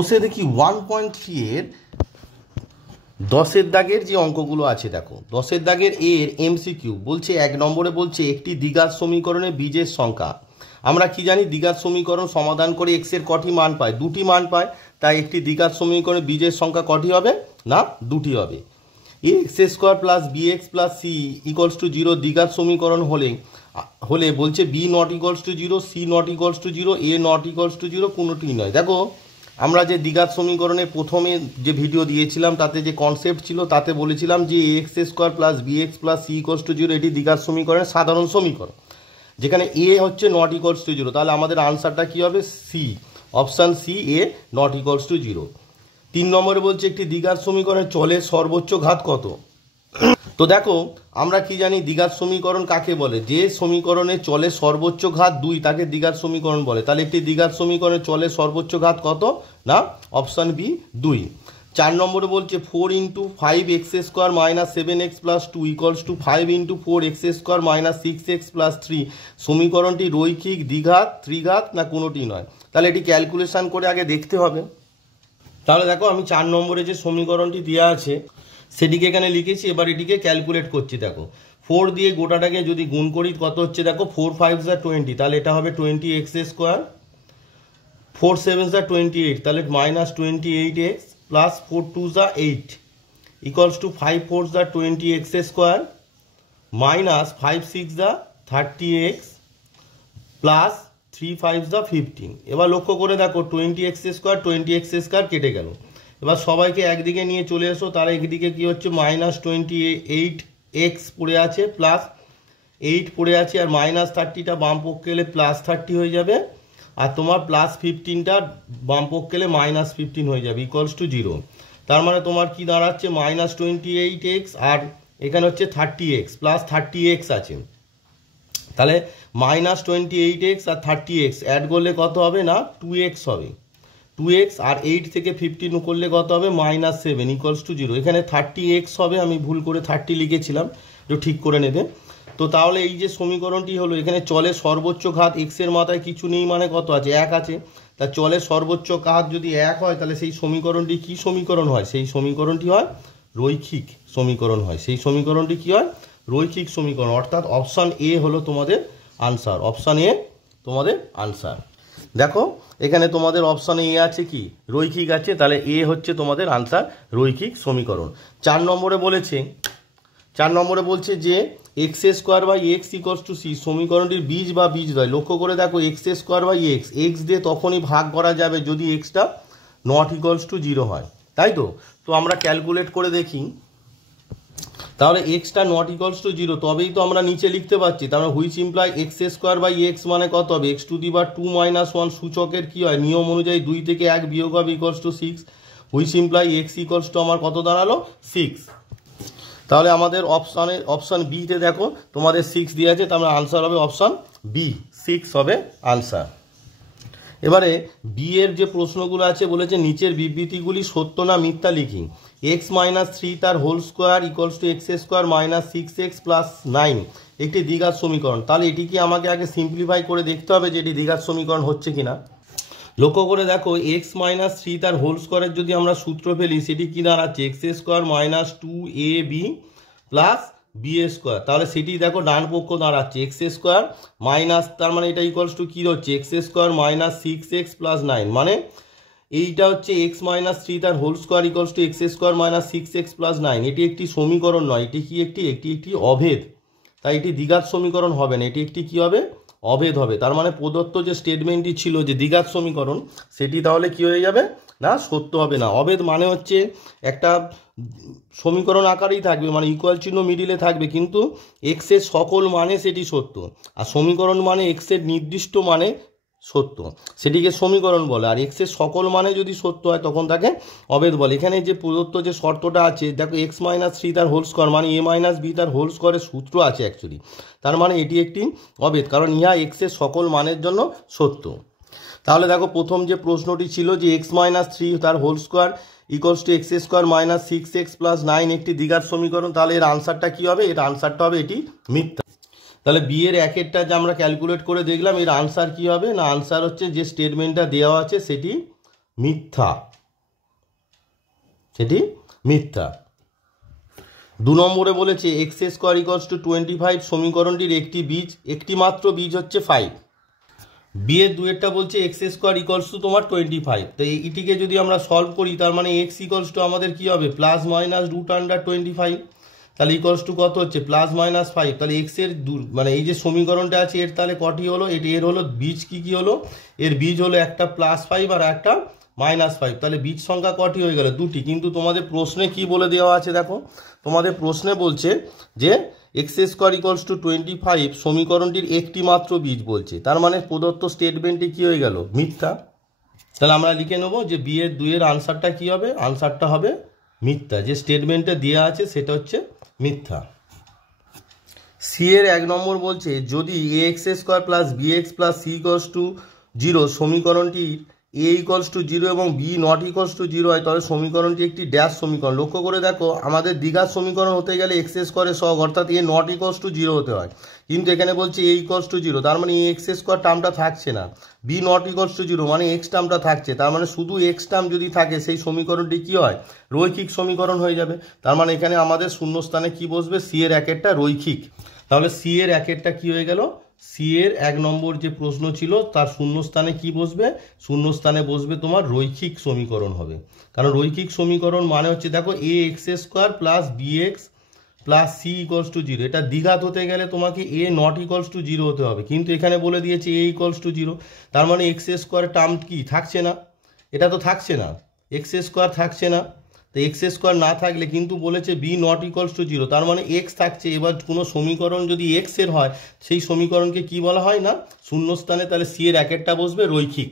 বসে দেখি 1.3 এর 10-এর দাগের যে অঙ্কগুলো আছে দেখো, 10-এর দাগের এর এমসিকিউ বলছে 1 নম্বরে বলছে একটি দ্বিঘাত সমীকরণে বীজের সংখ্যা। আমরা কি জানি দ্বিঘাত সমীকরণ সমাধান করে এক্স এর কটি মান পায়? দুটি মান পায়। তাই একটি দ্বিঘাত সমীকরণে বীজের সংখ্যা কটি হবে? না, দুটি হবে। A x square plus B x plus C equals to 0 দ্বিঘাত সমীকরণ হলে বলছে B not equals to 0, C not equals to 0, A not equals to 0, কোনোটি নয়। দেখো আমরা যে দ্বিঘাত সমীকরণের প্রথমে যে ভিডিও দিয়েছিলাম তাতে যে কনসেপ্ট ছিল তাতে বলেছিলাম যে এ x square plus B x plus C equals to 0 এটি দ্বিঘাত সমীকরণের সাধারণ সমীকরণ, যেখানে এ হচ্ছে নট ইকুয়ালস টু 0। তাহলে আমাদের আনসারটা কী হবে? C, option C, A not equals to 0। 3 নম্বরে বলছে একটি দ্বিঘাত সমীকরণের চলের সর্বোচ্চ ঘাত কত? তো দেখো আমরা কি জানি দ্বিঘাত সমীকরণ কাকে বলে? যে সমীকরণে চলে সর্বোচ্চ ঘাত 2 তাকে দ্বিঘাত সমীকরণ বলে। তাহলে একটি দ্বিঘাত সমীকরণে চলে সর্বোচ্চ ঘাত কত? না, অপশান বি 2। 4 নম্বরে বলছে 4 into 5x square minus 7x plus 2 equals to 5 into 4x square minus 6x plus 3 সমীকরণটি রৈখিক, দ্বিঘাত, ত্রিঘাত না কোনোটি নয়? তাহলে এটি ক্যালকুলেশন করে আগে দেখতে হবে। তাহলে দেখো আমি 4 নম্বরে যে সমীকরণটি দেওয়া আছে সেটিকে এখানে লিখেছি, এবার এটিকে ক্যালকুলেট করছি। দেখো 4 দিয়ে গোটাটাকে যদি গুণ করি কত হচ্ছে? দেখো 4 5 যা 20, তাহলে এটা হবে 20x স্কোয়ার, 4 7 যা 28, তাহলে মাইনাস 28x প্লাস 4 2 যা 8 ইকুয়ালস টু 5 4 যা 20x স্কোয়ার মাইনাস 5 6 যা 30x প্লাস 3 5 যা 15। এবার লক্ষ্য করে দেখো 20x স্কোয়ার কেটে গেল। এবার সবাইকে একদিকে নিয়ে চলে এসো, তারা একদিকে কি হচ্ছে? মাইনাস 28x পড়ে আছে প্লাস 8 পড়ে আছে, আর মাইনাস 30টা বাম পক্ষে এলে প্লাস 30 হয়ে যাবে, আর তোমার প্লাস 15টা বাম পক্ষে এলে মাইনাস 15 হয়ে যাবে ইকুয়ালস টু 0। তার মানে তোমার কি দাঁড়াচ্ছে? মাইনাস 28x আর এখানে হচ্ছে 30x প্লাস 30x আছে, তাহলে মাইনাস 28x আর 30x অ্যাড করলে কত হবে? না 2x হবে। 2x আর 8 থেকে 15 করলে কত হবে? Minus 7 equals to 0। এখানে 30x হবে, আমি ভুল করে 30 লিখেছিলাম, একটু ঠিক করে নেবে। তো তাহলে এই যে সমীকরণটি হলো, এখানে চলে সর্বোচ্চ ঘাত x এর মাথায় কিছু নেই মানে কত আছে? 1 আছে। তা চলে সর্বোচ্চ ঘাত যদি 1 হয় তাহলে সেই সমীকরণটি কি সমীকরণ হয়? সেই সমীকরণটি হয় রৈখিক সমীকরণ হয়। সেই সমীকরণটি কি হয়? রৈখিক সমীকরণ। অর্থাৎ অপশান এ হলো তোমাদের আনসার, অপশান এ তোমাদের আনসার। দেখো এখানে তোমাদের অপশানে এ আছে কি? রৈখিক আছে, তাহলে এ হচ্ছে তোমাদের আনসার, রৈখিক সমীকরণ। 4 নম্বরে বলছে যে x square by x equals to C সমীকরণটির বীজ বা বীজদ্বয়। লক্ষ্য করে দেখো এক্স স্কোয়ার বাই এক্স দিয়ে তখনই ভাগ করা যাবে যদি এক্সটা নট ইকুয়ালস টু 0 হয়, তাই তো? তো আমরা ক্যালকুলেট করে দেখি, তাহলে এক্সটা নট ইকুয়ালস টু 0 তবেই তো আমরা নিচে লিখতে পারছি। তার মানে which imply x square by x মানে কত হবে? এক্স টু দি পাওয়ার 2 - 1 সূচকের কি হয়? নিয়ম অনুযায়ী 2 থেকে 1 বিয়োগ হবে equals to 6, which imply x equals two আমার কত দাঁড়ালো? 6। তাহলে আমাদের অপশান বিতে দেখো তোমাদের 6 দিয়ে আছে, তার মানে আনসার হবে অপশান বি, 6 হবে আনসার। এবারে বি এর যে প্রশ্নগুলো আছে বলেছে নিচের বিবৃতিগুলি সত্য না মিথ্যা লিখি। x - 3 তার whole square equals to x square minus 6x plus 9 একটি দ্বিঘাত সমীকরণ। তাহলে এটি কি আমাকে আগে সিম্পলিফাই করে দেখতে হবে যে এটি দ্বিঘাত সমীকরণ হচ্ছে কিনা। লক্ষ্য করে দেখো x - 3 তার হোল স্কোয়ারের যদি আমরা সূত্র ফেলি সেটি কি দাঁড়াচ্ছে? X square minus 2ab plus B square. তাহলে সেটি দেখো ডান পক্ষ দাঁড়াচ্ছে এক্স স্কোয়ার মাইনাস, তার মানে এটা ইকুয়ালস টু কী হচ্ছে? X square minus 6x plus 9, মানে এইটা হচ্ছে x - 3 তার whole square equals to x square minus 6x plus 9। এটি একটি সমীকরণ নয়, এটি কি একটি অভেদ। তাই এটি দ্বিঘাত সমীকরণ হবে না, এটি একটি কি হবে? অভেদ হবে। তার মানে প্রদত্ত যে স্টেটমেন্টটি ছিল যে দ্বিঘাত সমীকরণ সেটি তাহলে কি হয়ে যাবে? না, সত্য হবে না। অভেদ মানে হচ্ছে একটা সমীকরণ আকারেই থাকবে, মানে ইকুয়াল চিহ্ন মিডিলে থাকবে, কিন্তু এক্সের সকল মানে সেটি সত্য, আর সমীকরণ মানে এক্সের নির্দিষ্ট মানে সত্য, সেটিকে সমীকরণ বলে। আর এক্সের সকল মানে যদি সত্য হয় তখন তাকে অভেদ বলে। এখানে যে প্রদত্ত যে শর্তটা আছে দেখো x - 3 তার হোল স্কোয়ার মানে a - b তার হোল স্কোয়ারের সূত্র আছে অ্যাকচুয়ালি, তার মানে এটি একটি অভেদ, কারণ ইহা এক্সের সকল মানের জন্য সত্য। তাহলে দেখো প্রথম যে প্রশ্নটি ছিল যে x - 3 তার whole square equals to x square minus 6x plus 9 একটি দ্বিঘাত সমীকরণ, তাহলে এর আনসারটা কী হবে? এর আনসারটা হবে এটি মিথ্যা। তাহলে বি এর একেরটা যে আমরা ক্যালকুলেট করে দেখলাম এর আনসার কি হবে? না, আনসার হচ্ছে যে স্টেটমেন্টটা দেওয়া আছে সেটি মিথ্যা। সেটি মিথ্যা। 2 নম্বরে বলেছে এক্স স্কোয়ার ইকুয়ালস টু 25 সমীকরণটির একটি মাত্র বীজ হচ্ছে 5। বি এর দুয়েরটা বলছে এক্স স্কোয়ার ইকুয়ালস টু তোমার 25। তো এটিকে যদি আমরা সলভ করি তার মানে এক্স ইকুয়ালস টু আমাদের কি হবে প্লাস মাইনাস √25, তাহলে ইকুয়ালস টু কত হচ্ছে প্লাস মাইনাস 5। তাহলে এক্স এর মানে এই যে সমীকরণটা আছে এর তাহলে কটি হলো, এর হলো বীজ কি হলো, এর বীজ হলো একটা +5 আর একটা -5। তাহলে বীজ সংখ্যা কটি হয়ে গেল 2টি। কিন্তু তোমাদের প্রশ্নে কি বলে দেওয়া আছে দেখো, তোমাদের প্রশ্নে বলছে যে এক্স স্কোয়ার ইকুয়ালস টু 25 সমীকরণটির একটি মাত্র বীজ বলছে, তার মানে প্রদত্ত স্টেটমেন্টটি কি হয়ে গেল মিথ্যা। তাহলে আমরা লিখে নেবো যে বি এর 2-এর আনসারটা কি হবে, আনসারটা হবে মিথ্যা, যে স্টেটমেন্টে দেওয়া আছে সেটা হচ্ছে মিথ্যা। সি এর 1 নম্বর বলছে যদি A x square plus B x plus C equals to 0 সমীকরণটির এ ইকুয়ালস টু 0 এবং বি নট ইকুয়ালস টু 0 হয়, তবে সমীকরণটি একটি ড্যাশ সমীকরণ। লক্ষ্য করে দেখো আমাদের দ্বিঘাত সমীকরণ হতে গেলে এক্স স্কোয়ারের সহগ অর্থাৎ এ নট ইকুয়ালস টু 0 হতে হয়, কিন্তু এখানে বলছে এ ইকুয়ালস টু 0, তার মানে এক্স স্কোয়ার টার্মটা থাকছে না, বি নট ইকুয়ালস টু 0 মানে এক্স টার্মটা থাকছে, তার মানে শুধু এক্স টার্ম যদি থাকে সেই সমীকরণটি কি হয় রৈখিক সমীকরণ হয়ে যাবে। তার মানে এখানে আমাদের শূন্যস্থানে কি বসবে, সি এর একেরটা রৈখিক। তাহলে সি এর একেরটা কি হয়ে গেল, সি এর 1 নম্বর যে প্রশ্ন ছিল তার শূন্যস্থানে কি বসবে, শূন্যস্থানে বসবে তোমার রৈখিক সমীকরণ হবে। কারণ রৈখিক সমীকরণ মানে হচ্ছে দেখো A x square plus B x plus C equals to 0, এটা দ্বিঘাত হতে গেলে তোমাকে এ নট ইকুয়ালস টু 0 হতে হবে, কিন্তু এখানে বলে দিয়েছে এ ইকুয়ালস টু 0, তার মানে এক্স স্কোয়ার টার্ম কি থাকছে না, এটা তো থাকছে না, এক্স স্কোয়ার থাকছে না। তো এক্স স্কোয়ার না থাকলে কিন্তু বলেছে বি নট ইকুয়ালস টু 0, তার মানে এক্স থাকছে। এবার কোনো সমীকরণ যদি এক্স এর হয় সেই সমীকরণকে কি বলা হয় না শূন্যস্থানে, তাহলে সি এর একেরটা বসবে রৈখিক।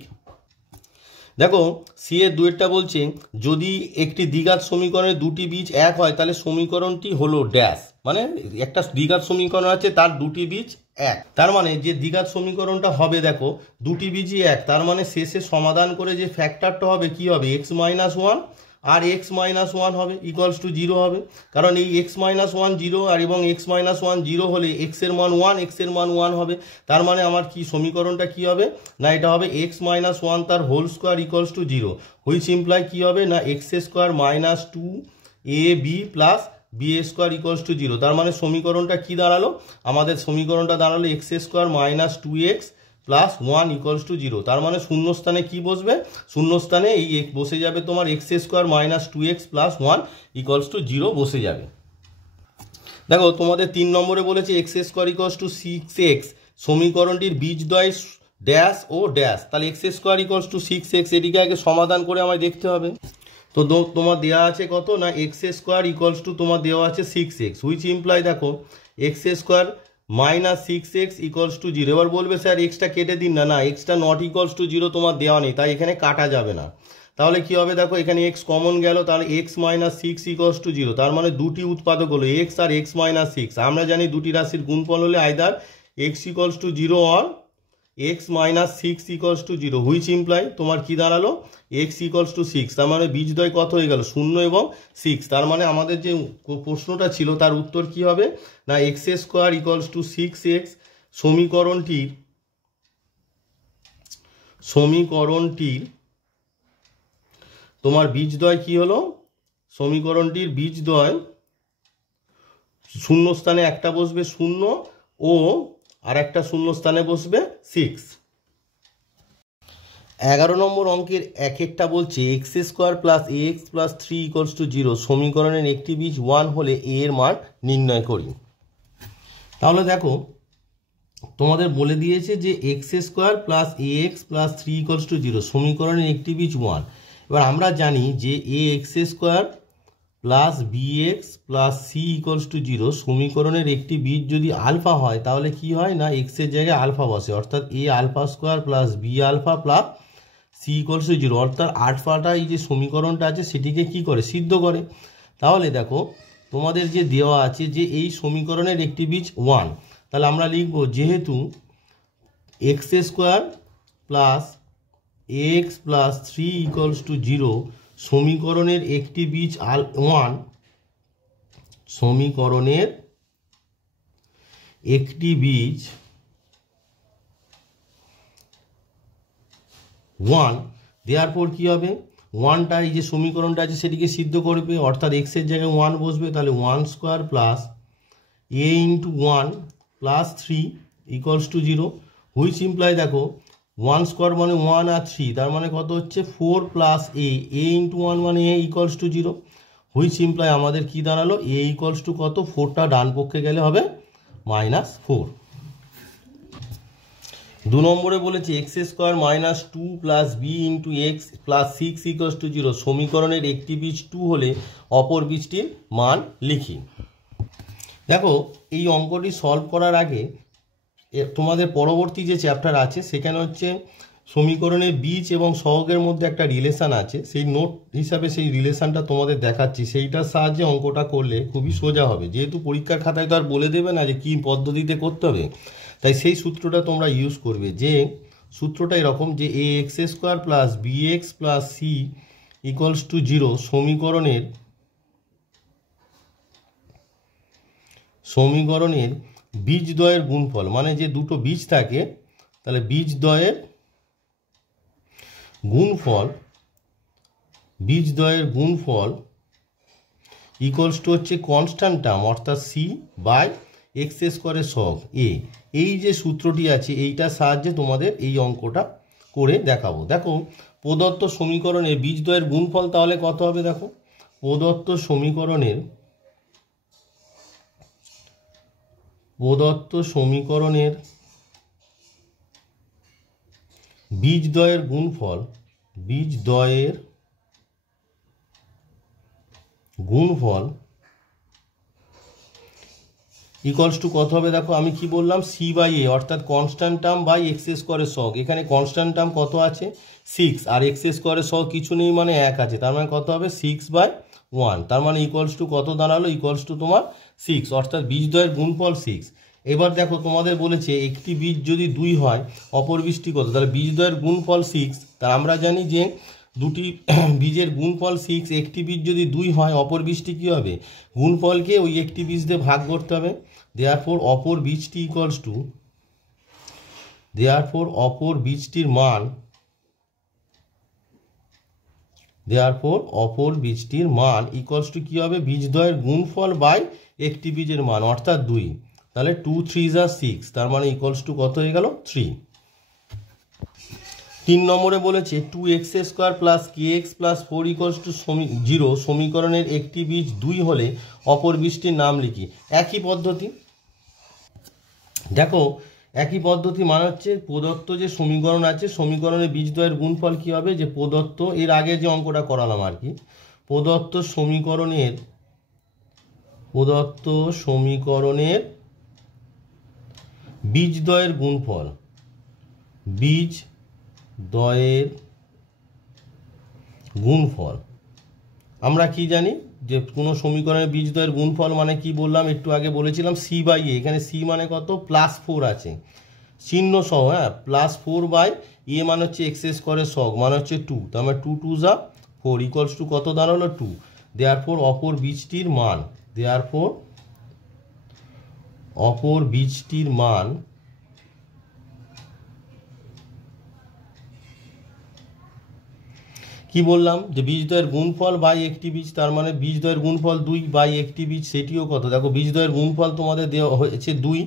দেখো সি এর 2-এরটা বলছে যদি একটি দ্বিঘাত সমীকরণের 2টি বীজ 1 হয় তাহলে সমীকরণটি হলো ড্যাশ, মানে একটা দ্বিঘাত সমীকরণ আছে তার 2টি বীজ 1, তার মানে যে দ্বিঘাত সমীকরণটা হবে দেখো 2টি বীজই 1, তার মানে শেষে সমাধান করে যে ফ্যাক্টরটা হবে কি হবে x-1 আর x-1 হবে ইকুয়ালস টু 0 হবে, কারণ এই x-1 0 আর এবং x-1 0 হলে x এর মান 1, x এর মান 1 হবে, তার মানে আমার কি সমীকরণটা কি হবে না এটা হবে x-1 তার whole square equals to 0, which imply কি হবে না x square minus 2ab plus B square equals to 0, তার মানে সমীকরণটা কি দাঁড়ালো, আমাদের সমীকরণটা দাঁড়ালো x square minus 2x plus 1 equals to 0, তার মানে শূন্যস্থানে কি বসবে, শূন্যস্থানে এই বসে যাবে তোমার x square minus 2x plus 1 equals to 0 বসে যাবে। দেখো তোমাদের 3 নম্বরে বলেছে x square equals two 6x সমীকরণটির বীজদ্বয় ড্যাশ ও ড্যাশ, তাহলে x square equals two 6x এটিকে আগে সমাধান করে আমায় দেখতে হবে। তো তোমার দেওয়া আছে কত না এক্স স্কোয়ার ইকুয়ালস টু তোমার দেওয়া আছে 6x, হুইচ ইমপ্লাই দেখো x square minus 6x equals to 0। এবার বলবে স্যার এক্সটা কেটে দিন না, না এক্সটা নট ইকুয়ালস টু 0 তোমার দেওয়া নেই তাই এখানে কাটা যাবে না, তাহলে কি হবে দেখো এখানে এক্স কমন গেল, তাহলে এক্স মাইনাস 6 ইকুয়ালস টু 0, তার মানে দুটি উৎপাদক হলো এক্স আর এক্স মাইনাস 6। আমরা জানি দুটি রাশির গুণফল হলে either x equals to 0 or x minus 6 equals to 0, which imply তোমার কি দাঁড়ালো এক্স ইকুয়ালস টু 6, তার মানে বীজদ্বয় কত হয়ে গেল 0 এবং 6, তার মানে আমাদের যে প্রশ্নটা ছিল তার উত্তর কি হবে না x square equals two 6x সমীকরণটির তোমার বীজদ্বয় কি হলো, সমীকরণটির বীজদ্বয় শূন্যস্থানে একটা বসবে 0 ও আর একটা শূন্যস্থানে বসবে 6। 11 নম্বর অঙ্কের একটা বলছে x square plus A X plus 3 equals to 0 সমীকরণের একটি বীজ 1 হলে এ এর মান নির্ণয় করি। তাহলে দেখো তোমাদের বলে দিয়েছে যে x square plus A X plus 3 equals to 0 সমীকরণের একটি বীজ 1। এবার আমরা জানি যে এ x square plus B x plus C equals to 0 সমীকরণের একটি বীজ যদি আলফা হয় তাহলে কি হয় না এক্সের জায়গায় আলফা বসে, অর্থাৎ a alpha square plus b alpha plus C equals to 0, অর্থাৎ আলফাটা এই যে সমীকরণটা আছে সেটিকে কি করে সিদ্ধ করে। তাহলে দেখো তোমাদের যে দেওয়া আছে যে এই সমীকরণের একটি বীজ 1, তাহলে আমরা লিখব যেহেতু x square plus x plus 3 equals to 0 সমীকরণের একটি বীজ 1, সমীকরণের একটি বীজ 1 দেওয়ার পর কি হবে ওয়ানটা এই যে সমীকরণটা আছে সেটিকে সিদ্ধ করবে, অর্থাৎ এক্সের জায়গায় 1 বসবে, তাহলে 1 square plus A into 1 plus 3 equals to 0, which imply দেখো 1 স্কোয়ার মানে 1 আর 3, তার মানে কত হচ্ছে 4 প্লাস এ ইন্টু 1 মানে এ ইকুয়ালস টু 0, হুইচ ইমপ্লাই আমাদের কি দাঁড়ালো এ ইকুয়ালস টু কত, 4টা ডান পক্ষে গেলে হবে -4। 2 নম্বরে বলেছে x square minus 2 plus B into x plus 6 equals to 0, সমীকরণের একটি বীজ 2 হলে অপর বীজটির মান লিখি। দেখো এই অঙ্কটি সলভ করার আগে তোমাদের পরবর্তী যে চ্যাপ্টার আছে সেখানে হচ্ছে সমীকরণের বীজ এবং সহগের মধ্যে একটা রিলেশান আছে, সেই নোট হিসাবে সেই রিলেশানটা তোমাদের দেখাচ্ছি, সেইটার সাহায্যে অঙ্কটা করলে খুবই সোজা হবে। যেহেতু পরীক্ষার খাতায় তো আর বলে দেবে না যে কী পদ্ধতিতে করতে হবে, তাই সেই সূত্রটা তোমরা ইউজ করবে। যে সূত্রটা এরকম যে এ x square plus B x plus C equals to 0 সমীকরণের বীজদ্বয়ের গুণফল, মানে যে দুটো বীজ থাকে তাহলে বীজদ্বয়ের গুণফল ইকুয়ালস টু হচ্ছে কনস্ট্যান্ট টার্ম অর্থাৎ সি বাই এক্স স্কোয়ারের সহগ এ। এই যে সূত্রটি আছে এইটার সাহায্যে তোমাদের এই অঙ্কটা করে দেখাবো। দেখো প্রদত্ত সমীকরণের বীজদ্বয়ের গুণফল তাহলে কত হবে, দেখো প্রদত্ত সমীকরণের বীজদ্বয়ের গুণফল ইকুয়ালস টু কত হবে, দেখো আমি কি বললাম সি বাই এ অর্থাৎ কনস্ট্যান্ট টার্ম বাই এক্স স্কোয়ারের সহগ। এখানে কনস্ট্যান্ট টার্ম কত আছে 6 আর এক্স স্কোয়ারের সহগ কিছু নেই মানে 1 আছে, তার মানে কত হবে 6/1, তার মানে ইকুয়ালস টু কত দাঁড়ালো ইকুয়ালস টু তোমার 6, অর্থাৎ বীজদ্বয়ের গুণফল 6। এবার দেখো তোমাদের বলেছে একটি বীজ যদি 2 হয় অপর বীজটি কত, তাহলে বীজদ্বয়ের গুণফল 6, তা আমরা জানি যে দুটি বীজের গুণফল 6, একটি বীজ যদি 2 হয় অপর বীজটি কী হবে, গুণফলকে ওই একটি বীজ দিয়ে ভাগ করতে হবে। দেয়ারফোর অপর বীজটি ইকুয়ালস টু অপর বীজটির মান ইকুয়ালস টু কী হবে, বীজদ্বয়ের গুণফল বাই একটি বীজের মান অর্থাৎ 2, তাহলে 2 3 যা 6, তার মানে ইকুয়ালস টু কত হয়ে গেল 3। 3 নম্বরে বলেছে 2x square plus K x plus 4 equals to 0, সমীকরণের একটি বীজ 2 হলে অপর বীজটির নাম লিখি। একই পদ্ধতি, দেখো একই পদ্ধতি মানে হচ্ছে প্রদত্ত যে সমীকরণ আছে সমীকরণের বীজদ্বয়ের গুণফল কী হবে, যে প্রদত্ত এর আগে যে অঙ্কটা করালাম আর কি, প্রদত্ত সমীকরণের বীজদ্বয়ের গুণফল আমরা কি জানি যে কোনো সমীকরণের বীজদ্বয়ের গুণফল মানে কি বললাম, একটু আগে বলেছিলাম সি বাই এ। এখানে সি মানে কত +4 আছে চিহ্ন সহ, হ্যাঁ +4 বাই এ মানে হচ্ছে এক্স স্কোয়ারের সহগ মানে হচ্ছে 2, তার মানে 2 2 যা 4 ইকুয়ালস টু কত দাঁড়ালো 2। দেয়ারফোর অপর বীজটির মান কি বললাম যে বীজদ্বয়ের গুণফল বাই একটি বীজ, তার মানে বীজদ্বয়ের গুণফল 2 বাই একটি বীজ, সেটিও কত, দেখো বীজদ্বয়ের গুণফল তোমাদের দেওয়া হয়েছে 2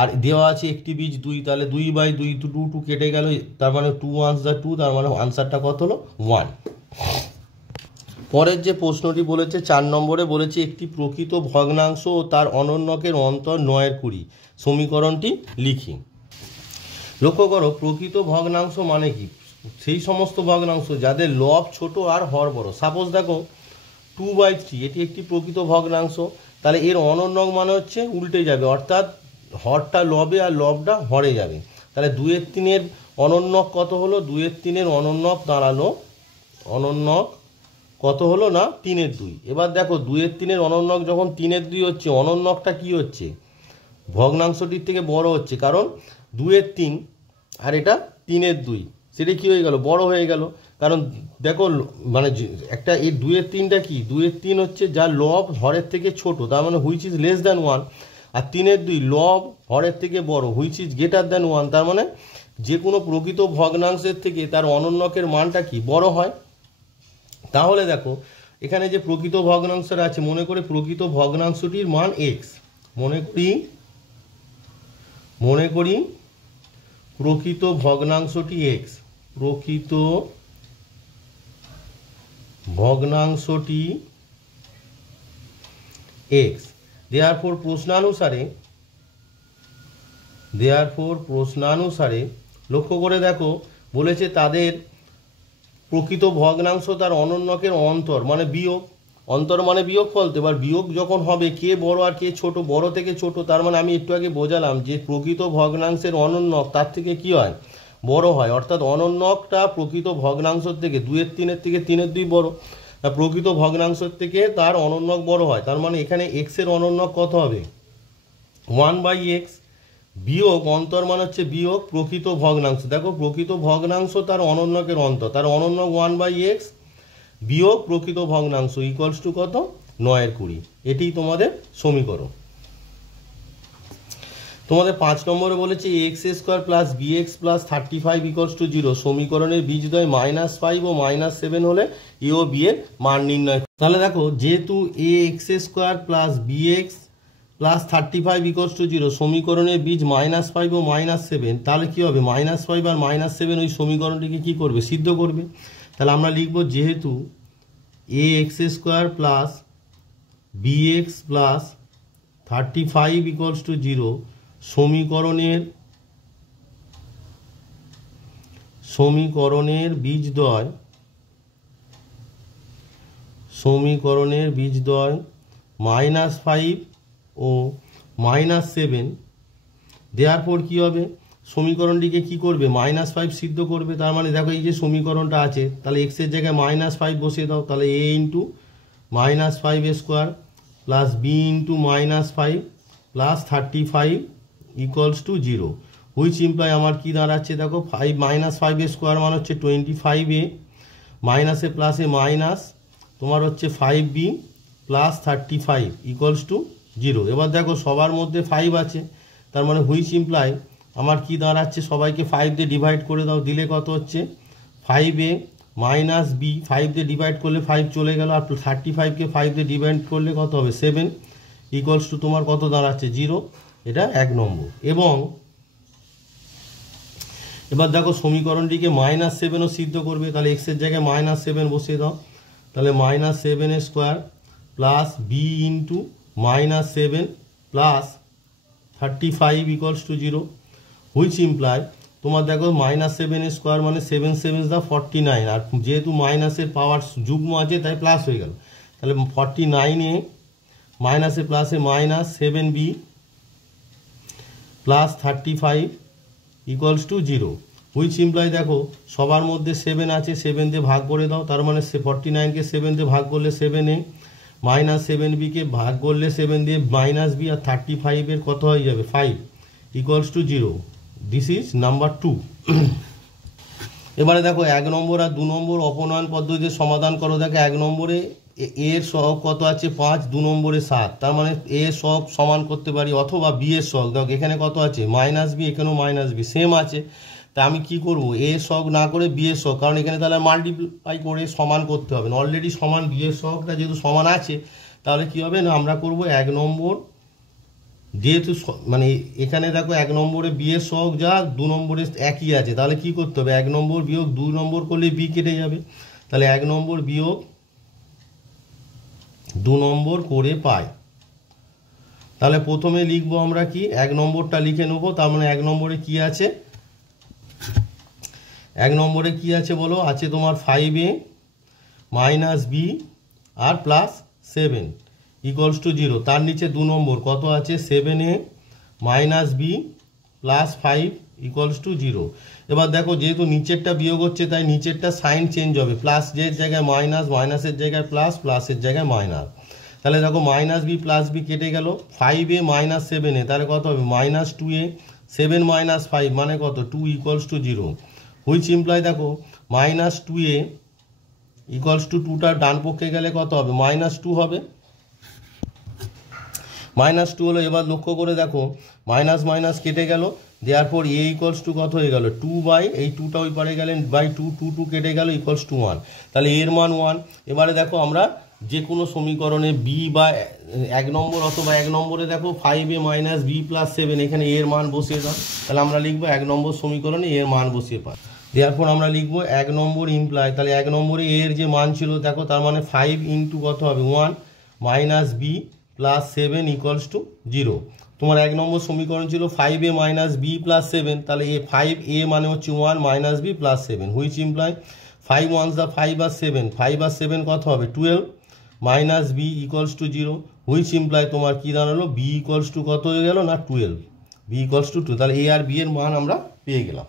আর দেওয়া আছে একটি বীজ 2, তাহলে 2/2 2 কেটে গেল, তার মানে 2 1 যা 2, তার মানে আনসারটা কত হলো 1। পরের যে প্রশ্নটি বলেছে 4 নম্বরে বলেছে একটি প্রকৃত ভগ্নাংশ ও তার অনন্যকের অন্তর 9/20, সমীকরণটি লিখি। লক্ষ্য করো প্রকৃত ভগ্নাংশ মানে কি, সেই সমস্ত ভগ্নাংশ যাদের লব ছোট আর হর বড়। সাপোজ দেখো 2/3 এটি একটি প্রকৃত ভগ্নাংশ, তাহলে এর অনন্যক মানে হচ্ছে উল্টে যাবে, অর্থাৎ হরটা লবে আর লবটা হরে যাবে। তাহলে 2/3 অনন্যক কত হলো, 2/3 অনন্যক দাঁড়ালো, অনন্যক কত হলো না 3/2। এবার দেখো 2/3 অনন্যক যখন 3/2 হচ্ছে, অনন্যকটা কি হচ্ছে, ভগ্নাংশটির থেকে বড় হচ্ছে, কারণ 2/3 আর এটা 3/2, সেটা কী হয়ে গেল বড় হয়ে গেল। কারণ দেখো মানে একটা এই 2/3টা কি, 2/3 হচ্ছে যা লব হরের থেকে ছোট, তার মানে হুইচ ইজ লেস দ্যান 1, আর 3/2 লব হরের থেকে বড় হুইচ ইজ গ্রেটার দ্যান 1, তার মানে যে কোনো প্রকৃত ভগ্নাংশের থেকে তার অনন্যকের মানটা কি বড় হয়। তাহলে দেখো এখানে যে প্রকৃত ভগ্নাংশটা আছে, মনে করে প্রকৃত ভগ্নাংশটির মান এক্স, মনে করি প্রকৃত ভগ্নাংশটি এক্স, প্রকৃত ভগ্নাংশটি এক্স। দেয়ারফর প্রশ্নানুসারে লক্ষ্য করে দেখো বলেছে তাদের প্রকৃত ভগ্নাংশ তার অনন্যকের অন্তর মানে বিয়োগ, অন্তর মানে বিয়োগফল। তো এবার বিয়োগ যখন হবে কে বড় আর কে ছোট, বড় থেকে ছোট, তার মানে আমি একটু আগে বোঝালাম যে প্রকৃত ভগ্নাংশের অনন্যক তার থেকে কি হয়, বড় হয়। অর্থাৎ অনন্যকটা প্রকৃত ভগ্নাংশের থেকে 2/3 থেকে 3/2 বড়, প্রকৃত ভগ্নাংশের থেকে তার অনন্যক বড় হয়। তার মানে এখানে এক্স এর অনন্যক কত হবে, 1/x, বিয়োগ অন্তর মানে হচ্ছে বিয়োগ প্রকৃত ভগ্নাংশ। দেখো প্রকৃত ভগ্নাংশ তার অনন্যকের অন্তর, তার অনন্যক 1/x বিয়োগ প্রকৃত ভগ্নাংশ ইকুয়ালস টু কত, 9/20। এটি তোমাদের সমীকরণ। তোমাদের 5 নম্বরে বলেছে x² plus bx plus 35 equals to 0 সমীকরণের বীজদ্বয় -5 ও -7 হলে এ ও বি এর মান নির্ণয়। তাহলে দেখো যেহেতু ax² plus bx plus 35 equals to 0 সমীকরণের বীজ -5 ও -7, তাহলে কি হবে, -5 আর -7 ওই সমীকরণটিকে কি করবে, সিদ্ধ করবে। তাহলে আমরা লিখব যেহেতু ax² plus bx plus 35 equals to 0 সমীকরণের বীজদ্বয় -5 ও -7, দেয়ারপর কি হবে, সমীকরণটিকে কি করবে, -5 সিদ্ধ করবে। তার মানে দেখো এই যে সমীকরণটা আছে, তাহলে x এর জায়গায় -5 বসিয়ে দাও, তাহলে a into -5² plus b into -5 plus 35 equals to 0, which imply আমার কি দাঁড়াচ্ছে, দেখো -5² মানে হচ্ছে 25a, মাইনাসে প্লাসে মাইনাস তোমার হচ্ছে 5b প্লাস 35 ইকুয়ালস টু 0। এবার দেখো সবার মধ্যে 5 আছে, তার মানে হুইচ ইমপ্লাই আমার কি দাঁড়াচ্ছে, সবাইকে 5 দিয়ে ডিভাইড করে দাও, দিলে কত হচ্ছে 5a মাইনাস b, 5 দিয়ে ডিভাইড করলে 5 চলে গেল, আর 35কে 5 দিয়ে ডিভাইড করলে কত হবে 7 ইকুয়ালস টু তোমার কত দাঁড়াচ্ছে 0। এটা 1 নম্বর। এবং এবার দেখো সমীকরণটিকে -7ও সিদ্ধ করবে, তাহলে x এর জায়গায় -7 বসিয়ে দাও, তাহলে -7² plus b into -7 plus 35 equals to 0, which imply তোমার দেখো -7² মানে 7 7 49, আর যেহেতু মাইনাসের পাওয়ার যুগ্ম আছে তাই প্লাস হয়ে গেল, তাহলে 49 এ মাইনাসে প্লাসে minus 7b plus 35 equals to 0, which imply দেখো সবার মধ্যে 7 আছে, 7 দিয়ে ভাগ করে দাও, তার মানে 49কে 7 দিয়ে ভাগ করলে 7a মাইনাস 7bকে ভাগ করলে 7 দিয়ে -b, আর 35 এর কত হয়ে যাবে 5 equals to 0। This is number 2। এবারে দেখো 1 নম্বর আর 2 নম্বর অপনয়ন পদ্ধতিতে সমাধান করো। দেখো 1 নম্বরে এর সহগ কত আছে 5, 2 নম্বরে 7, তার মানে এ এর সহগ সমান করতে পারি, অথবা বি এর সহগ, দেখো এখানে কত আছে -b, এখানেও -b সেম আছে, তা আমি কি করব, এ এর সহগ না করে বি এর সহগ, কারণ এখানে তাহলে মাল্টিপ্লাই করে সমান করতে হবে না, অলরেডি সমান বি এর সহগটা যেহেতু সমান আছে, তাহলে কি হবে না আমরা করব 1 নম্বর, যেহেতু মানে এখানে দেখো 1 নম্বরে বি এর সহগ যা 2 নম্বরে একই আছে, তাহলে কি করতে হবে 1 নম্বর বিয়োগ 2 নম্বর করলে বি কেটে যাবে, তাহলে 1 নম্বর বিয়োগ 2 নম্বর করে পাই। তাহলে প্রথমে লিখবো আমরা কি 1 নম্বরটা লিখে নেবো, তার মানে 1 নম্বরে কি আছে, 1 নম্বরে কি আছে বলো, আছে তোমার 5a মাইনাস b আর প্লাস 7 ইকুয়ালস টু 0, তার নিচে 2 নম্বর কত আছে 7a minus b plus 5 equals to 0। এবার দেখো যেহেতু নিচেরটা বিয়োগ হচ্ছে তাই নিচেরটা সাইন চেঞ্জ হবে, প্লাস এর জায়গায় মাইনাস, মাইনাসের জায়গায় প্লাস, প্লাসের জায়গায় মাইনাস, তাহলে দেখো -b প্লাস b কেটে গেল, 5a মাইনাস 7a, তাহলে কত হবে -2a, 7 মাইনাস 5 মানে কত 2 ইকুয়ালস টু 0, হুইচ ইমপ্লাই দেখো -2a ইকুয়ালস টু 2টা ডান পক্ষে গেলে কত হবে -2 হবে, -2 হলো। এবার লক্ষ্য করে দেখো মাইনাস মাইনাস কেটে গেল, দেয়ারপর এ ইকুয়ালস টু কত হয়ে গেল 2 বাই এই 2টা ওই পারে গেলেন বাই 2 2 2 কেটে গেল ইকুয়ালস টু 1, তাহলে এর মান 1। এবারে দেখো আমরা যে কোনো সমীকরণে বি বা 1 নম্বর অথবা 1 নম্বরে দেখো 5a মাইনাস বি প্লাস 7 এখানে এর মান বসিয়ে দাও, তাহলে আমরা লিখবো 1 নম্বর সমীকরণে এর মান বসিয়ে পাই। দেয়ারপর আমরা লিখবো 1 নম্বর ইমপ্লাই, তাহলে 1 নম্বরে এর যে মান ছিল দেখো তার মানে 5 ইন্টু কত হবে 1 minus B plus 7 equals to 0। তোমার 1 নম্বর সমীকরণ ছিল 5a মাইনাস বি প্লাস 7, তাহলে এ 5a মানে হচ্ছে 1 minus B plus 7, which imply 5 once the 5 আর 7, 5 আর 7 কত হবে 12 minus b equals to 0, which imply তোমার কি দাঁড়ালো বি ইকুয়ালস টু কত হয়ে গেল না 12, বি ইকুয়ালস টু 2, তাহলে এ আর বি এর মান আমরা পেয়ে গেলাম।